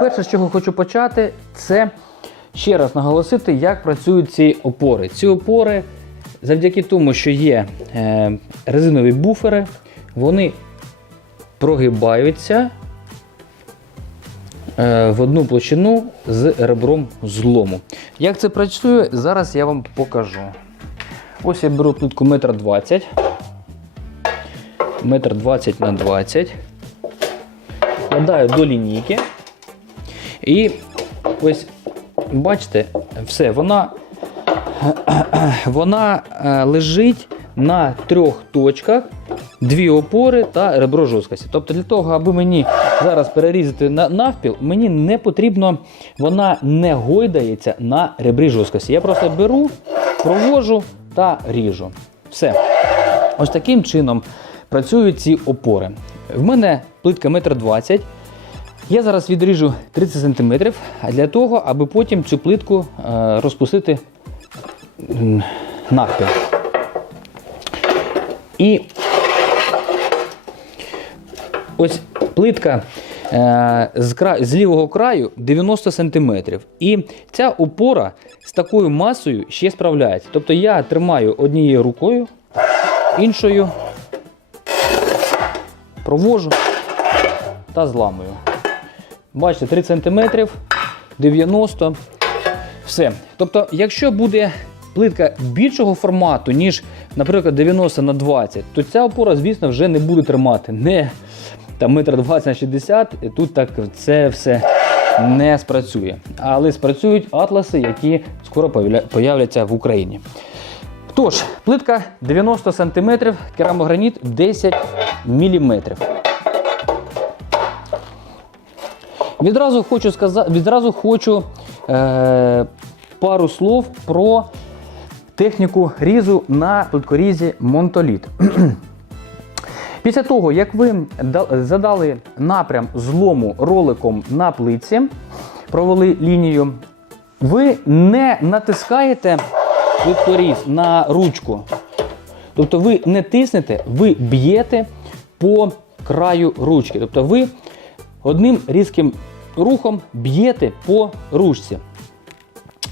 Перше, з чого хочу почати, це ще раз наголосити, як працюють ці опори. Ці опори, завдяки тому, що є е, резинові буфери, вони прогибаються е, в одну площину з ребром злому. Як це працює, зараз я вам покажу. Ось я беру плитку 1,20 м. Метр 20 на 20. Вкладаю до лінійки. І ось, бачите, все, вона, вона е, лежить на трьох точках, дві опори та ребро жорсткості. Тобто для того, аби мені зараз перерізати на навпіл, мені не потрібно, вона не гойдається на ребрі жорсткості. Я просто беру, провожу та ріжу. Все. Ось таким чином працюють ці опори. В мене плитка 1,20 м. Я зараз відріжу 30 см для того, аби потім цю плитку е, розпустити навпіл. І ось плитка е, з, кра... з лівого краю 90 см. І ця опора з такою масою ще справляється. Тобто я тримаю однією рукою, іншою провожу та зламую. Бачите, 3 см, 90 Все. Тобто, якщо буде плитка більшого формату, ніж, наприклад, 90 на 20, то ця опора, звісно, вже не буде тримати. Не там, метр 20 на 60, і тут так це все не спрацює. Але спрацюють атласи, які скоро появляться в Україні. Тож, плитка 90 см, керамограніт 10 мм. Відразу хочу сказати, відразу хочу е, пару слов про техніку різу на плиткорізі Монтоліт. Після того, як ви задали напрям злому роликом на плитці, провели лінію, ви не натискаєте плиткоріз на ручку. Тобто ви не тиснете, ви б'єте по краю ручки. Тобто ви одним різким рухом б'єте по ручці.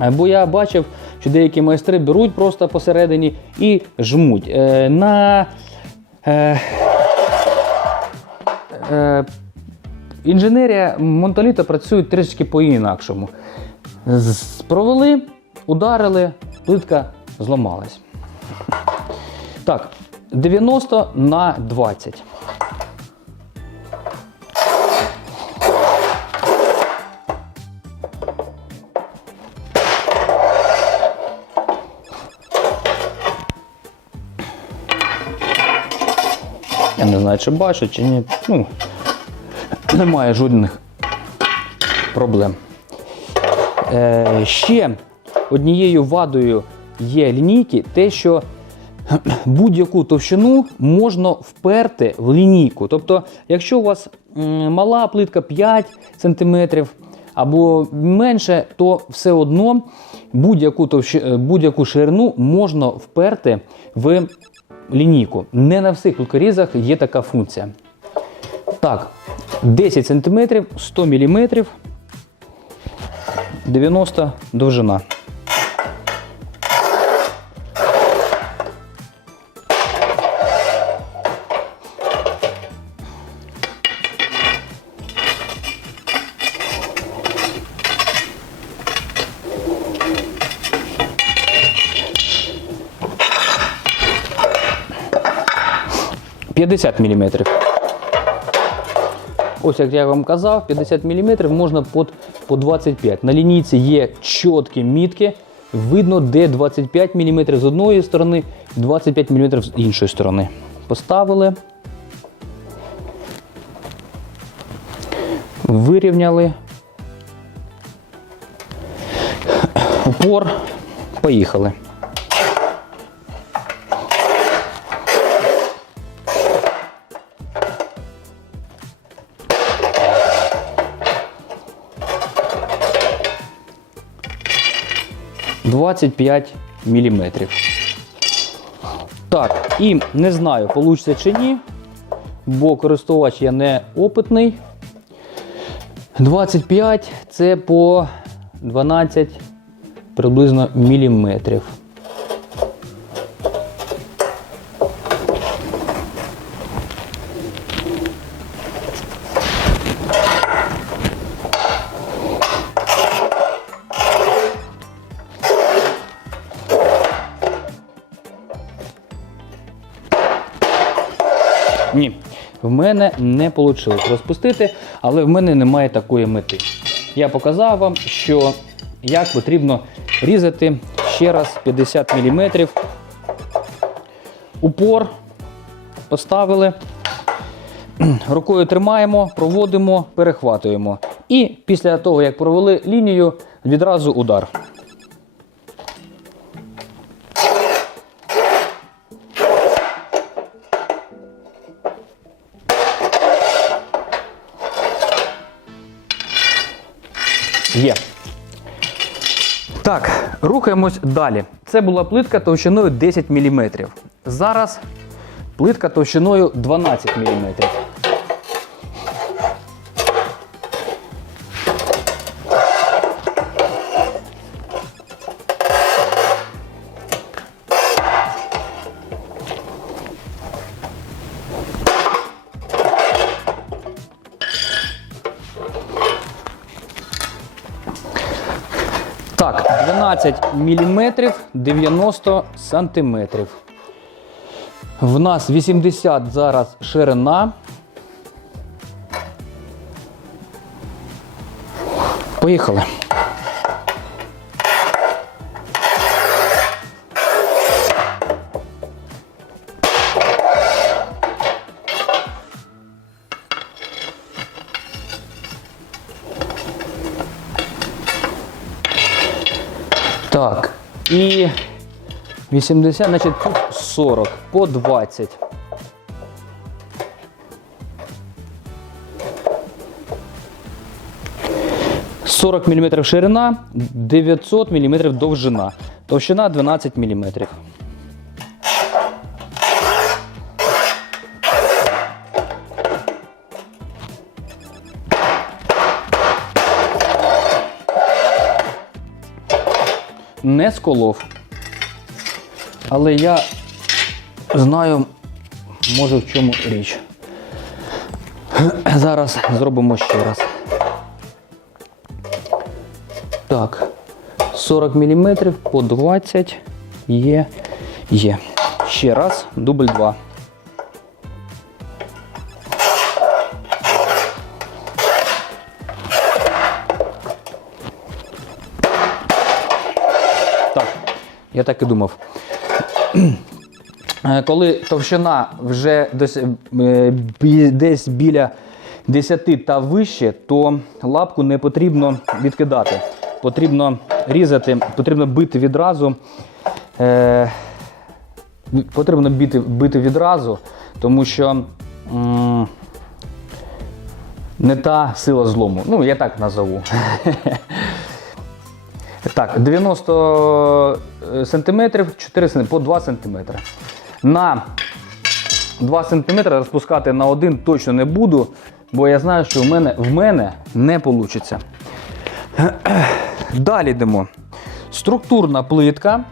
Е, Бо я бачив, що деякі майстри беруть просто посередині і жмуть. Е, на е, інженерія Монтоліта працює трішки по-інакшому. Провели, ударили, плитка зламалась. Так, 90 на 20. Знаю, чи бачу, чи ні. Ну, немає жодних проблем. Е, ще однією вадою є лінійки, те, що будь-яку товщину можна вперти в лінійку. Тобто, якщо у вас мала плитка 5 см або менше, то все одно будь-яку, будь-яку ширину можна вперти в лінійку. Не на всіх лукорізах є така функція. Так, 10 см, 100 мм, 90 довжина. – 50 мм. Ось як я вам казав, 50 мм можна по, по 25. На лінійці є чіткі мітки. Видно, де 25 мм з одної сторони, 25 мм з іншої сторони. Поставили. Вирівняли. Упор. Поїхали. – 25 мм. Так, і не знаю, вийде чи ні, бо користувач я не опитний. 25 це по 12 приблизно міліметрів. Ні, в мене не вийшло розпустити, але в мене немає такої мети. Я показав вам, що як потрібно різати ще раз 50 мм. Упор поставили, рукою тримаємо, проводимо, перехватуємо. І після того, як провели лінію, відразу удар. Є. Так, рухаємось далі. Це була плитка товщиною 10 мм. Зараз плитка товщиною 12 мм. 12 мм 90 сантиметрів. В нас 80 зараз ширина. Поїхали. Так, і 80, значить тут 40 по 20. – 40 мм ширина, 900 мм довжина. Товщина 12 мм. Не сколов. Але я знаю, може в чому річ. Зараз зробимо ще раз. Так, 40 мм по 20 є. Є. Ще раз, дубль 2. Я так і думав. Е, Коли товщина вже десь, е, біля 10 та вище, то лапку не потрібно відкидати. Потрібно різати, потрібно бити відразу. Е, потрібно бити, бити відразу, тому що м, не та сила злому. Ну, я так назову. Так, 90 сантиметрів, 4 см, по 2 см. На 2 см розпускати на один точно не буду, бо я знаю, що в мене, в мене не вийде. Далі йдемо. Структурна плитка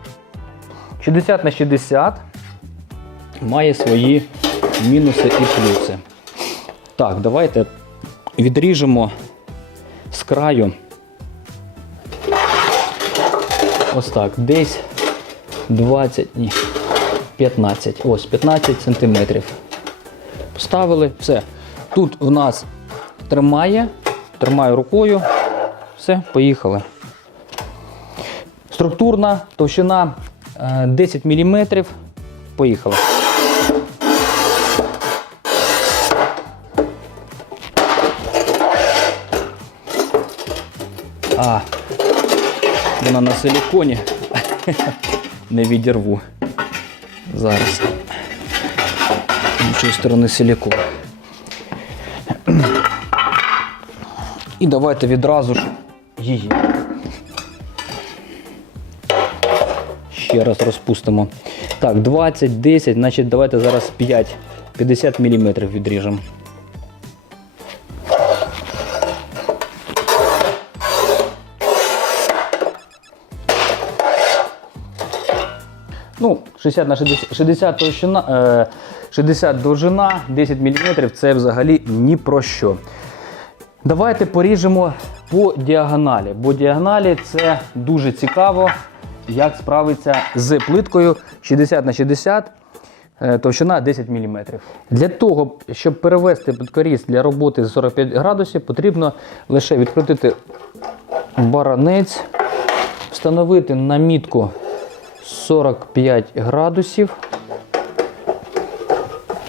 60 на 60 має свої мінуси і плюси. Так, давайте відріжемо з краю. Ось так, десь 20, ні, 15. Ось 15 сантиметрів. Поставили, все. Тут в нас тримає, тримаю рукою. Все, поїхали. Структурна товщина е, 10 мм. Поїхали. А, вона на силіконі. Не відірву. Зараз. З іншої сторони силікон. І давайте відразу ж її. Ще раз розпустимо. Так, 20, 10, значить давайте зараз 5, 50 мм відріжемо. 60 на 60, 60 товщина, е, 60 довжина, 10 мм це взагалі ні про що. Давайте поріжемо по діагоналі, бо діагоналі це дуже цікаво, як справиться з плиткою 60 на 60, е, товщина 10 мм. Для того, щоб перевести плиткоріз для роботи з 45 градусів, потрібно лише відкрутити баранець, встановити на мітку 45 градусів.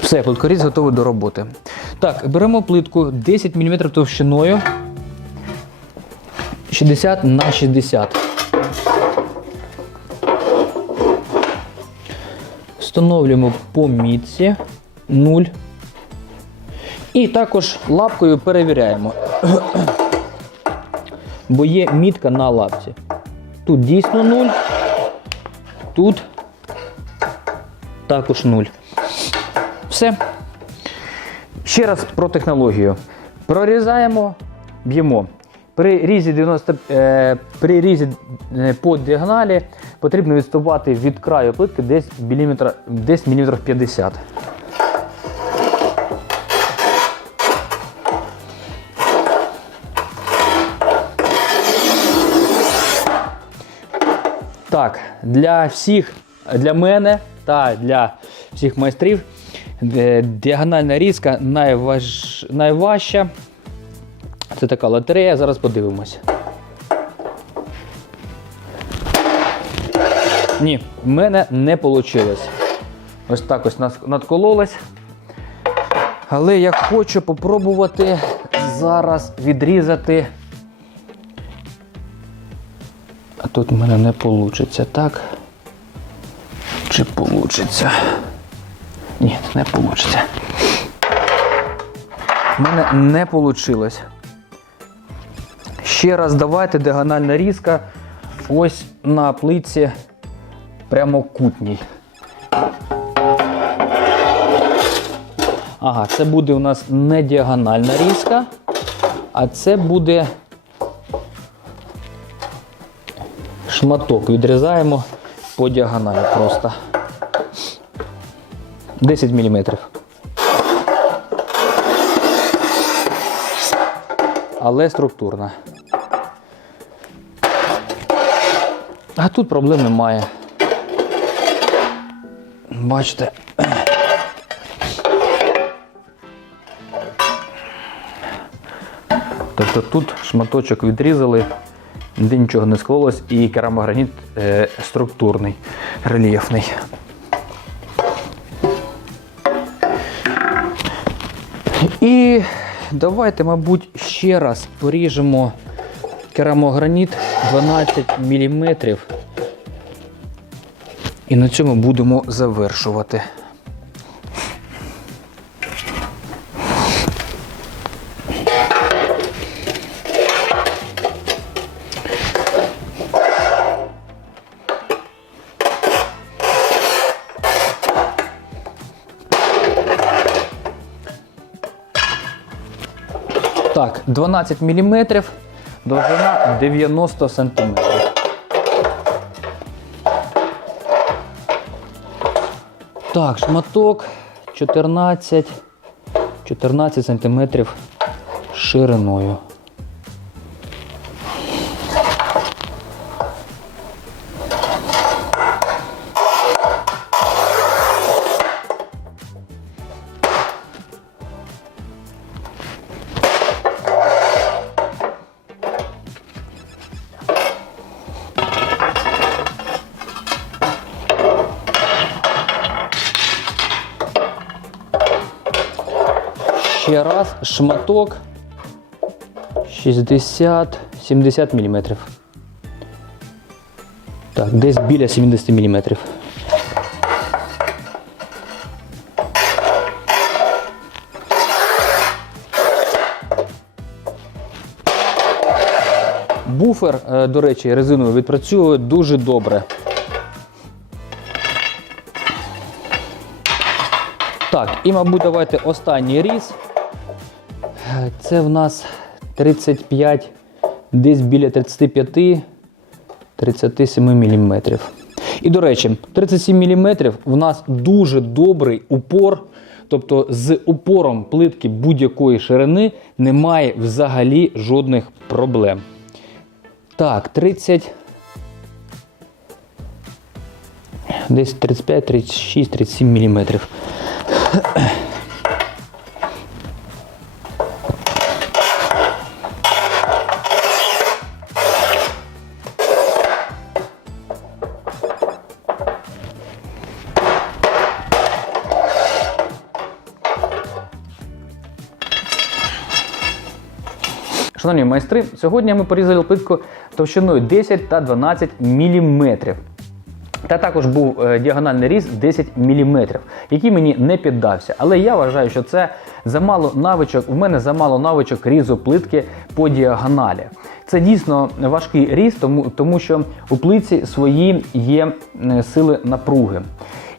Все, плиткоріз готовий до роботи. Так, беремо плитку 10 мм товщиною 60 на 60. Встановлюємо по мітці 0. І також лапкою перевіряємо. Бо є мітка на лапці. Тут дійсно 0, тут також 0. Все. Ще раз про технологію. Прорізаємо, б'ємо. При різі 90, е, при різі е, по діагоналі потрібно відступати від краю плитки десь міліметра, десь міліметрів 50. Так, для всіх, для мене та для всіх майстрів діагональна різка найваж... найважча. Це така лотерея, зараз подивимось. Ні, в мене не вийшло. Ось так ось надкололось. Але я хочу попробувати зараз відрізати. Тут в мене не вийде, так? Чи вийде? Ні, не вийде. У мене не вийшло. Ще раз давайте діагональна різка ось на плитці прямокутній. Ага, це буде у нас не діагональна різка, а це буде шматок. Відрізаємо по діагоналі просто. 10 мм. Але структурна. А тут проблем немає. Бачите. Тобто тут шматочок відрізали, де нічого не склалось, і керамограніт е, структурний, рельєфний. І давайте, мабуть, ще раз поріжемо керамограніт 12 мм. І на цьому будемо завершувати. 12 мм, довжина 90 см. Так, шматок 14, 14 см шириною. Ще раз шматок 60-70 мм. Так, десь біля 70 мм. Буфер, е, до речі, резиновий відпрацьовує дуже добре. Так, і, мабуть, давайте останній різ. Це в нас 35, десь біля 35 37 мм. І до речі, 37 мм в нас дуже добрий упор. Тобто з упором плитки будь-якої ширини немає взагалі жодних проблем. Так, 30. Десь 35, 36, 37 міліметрів. Шановні майстри, сьогодні ми порізали плитку товщиною 10 та 12 мм. Та також був е, діагональний різ 10 мм, який мені не піддався. Але я вважаю, що це замало навичок. У мене замало навичок різу плитки по діагоналі. Це дійсно важкий різ, тому, тому що у плитці свої є сили напруги.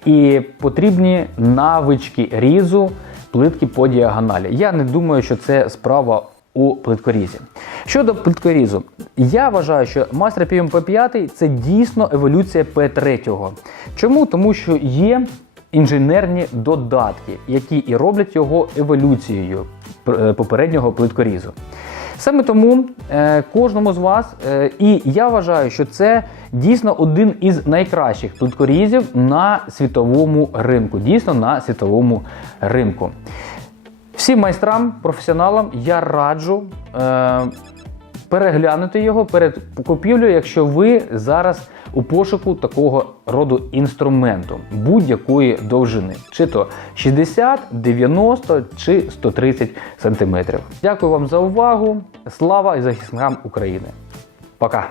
І потрібні навички різу плитки по діагоналі. Я не думаю, що це справа у плиткорізі. Щодо плиткорізу, я вважаю, що Master PM P5 це дійсно еволюція P3. Чому? Тому що є інженерні додатки, які і роблять його еволюцією е, попереднього плиткорізу. Саме тому е, кожному з вас, е, і я вважаю, що це дійсно один із найкращих плиткорізів на світовому ринку. Дійсно на світовому ринку. Всім майстрам, професіоналам я раджу е, переглянути його перед купівлею, якщо ви зараз у пошуку такого роду інструменту будь-якої довжини, чи то 60, 90 чи 130 см. Дякую вам за увагу. Слава і захисникам України. Пока!